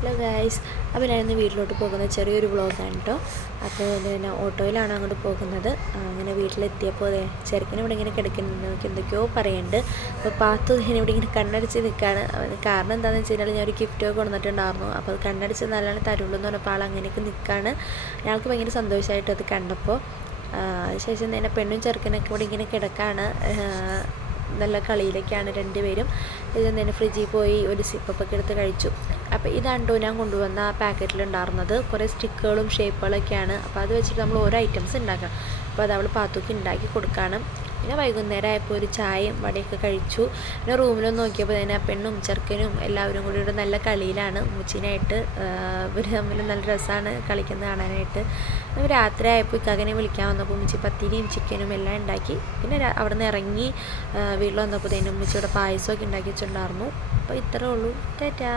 Hello guys, അപ്പോൾ ഞാനിന്ന് വീട്ടിലോട്ട് പോകുന്ന ചെറിയൊരു വ്ളോഗാണ് കേട്ടോ. അപ്പോൾ പിന്നെ ഓട്ടോയിലാണ് അങ്ങോട്ട് പോകുന്നത്. അങ്ങനെ വീട്ടിലെത്തിയപ്പോൾ ചെറുക്കനും ഇവിടെ ഇങ്ങനെ കിടക്കുന്നുണ്ട്, നമുക്ക് എന്തൊക്കെയോ പറയുന്നുണ്ട്. അപ്പോൾ പാത്തു ഇവിടെ ഇങ്ങനെ കണ്ണടിച്ച് നിൽക്കുകയാണ്. കാരണം എന്താണെന്ന് വെച്ച് കഴിഞ്ഞാൽ ഞാൻ ഒരു ഗിഫ്റ്റൊക്കെ കൊണ്ടുവന്നിട്ടുണ്ടായിരുന്നു. അപ്പോൾ അത് കണ്ണടിച്ച് നല്ലോണം തരുള്ളൂ എന്ന് പറഞ്ഞപ്പോൾ ആൾ അങ്ങനെയൊക്കെ നിൽക്കുകയാണ്. ഞങ്ങൾക്ക് ഭയങ്കര സന്തോഷമായിട്ട് അത് കണ്ടപ്പോൾ. അതിനുശേഷം തന്നെ പെണ്ണും ചെറുക്കനൊക്കെ ഇവിടെ ഇങ്ങനെ കിടക്കുകയാണ്. നല്ല കളിയിലൊക്കെയാണ് രണ്ടുപേരും. ഇതിൽ തന്നെ ഫ്രിഡ്ജിൽ പോയി ഒരു സിപ്പൊക്കെ എടുത്ത് കഴിച്ചു. അപ്പോൾ ഇതാണ്ടോ ഞാൻ കൊണ്ടുവന്ന ആ പാക്കറ്റിലുണ്ടായിരുന്നത് കുറേ സ്റ്റിക്കുകളും ഷേപ്പുകളൊക്കെയാണ്. അപ്പോൾ അത് വെച്ചിട്ട് നമ്മൾ ഓരോ ഐറ്റംസ് ഉണ്ടാക്കണം. അപ്പോൾ അത് അവൾ പാത്തുക്ക് ഉണ്ടാക്കി കൊടുക്കുകയാണ്. പിന്നെ വൈകുന്നേരം ആയപ്പോൾ ഒരു ചായയും വടയൊക്കെ കഴിച്ചു. പിന്നെ റൂമിലൊന്ന് നോക്കിയപ്പോൾ തന്നെ ആ പെണ്ണും ചെറുക്കനും എല്ലാവരും കൂടി ഇവിടെ നല്ല കളിയിലാണ് ഉമ്മച്ചീനായിട്ട്. ഇവർ തമ്മിൽ നല്ല രസമാണ് കളിക്കുന്നത് കാണാനായിട്ട്. രാത്രി ആയപ്പോൾ ഇക്കാക്കനെ വിളിക്കാൻ വന്നപ്പോൾ ഉമ്മച്ചി പത്തിരിയും ചിക്കനും എല്ലാം ഉണ്ടാക്കി. പിന്നെ അവിടെ നിന്ന് ഇറങ്ങി വീട്ടിൽ വന്നപ്പോൾ തന്നെ ഉമ്മച്ചിയുടെ പായസമൊക്കെ ഉണ്ടാക്കി വെച്ചിട്ടുണ്ടായിരുന്നു. അപ്പോൾ ഇത്രേ ഉള്ളൂ. ടാറ്റാ.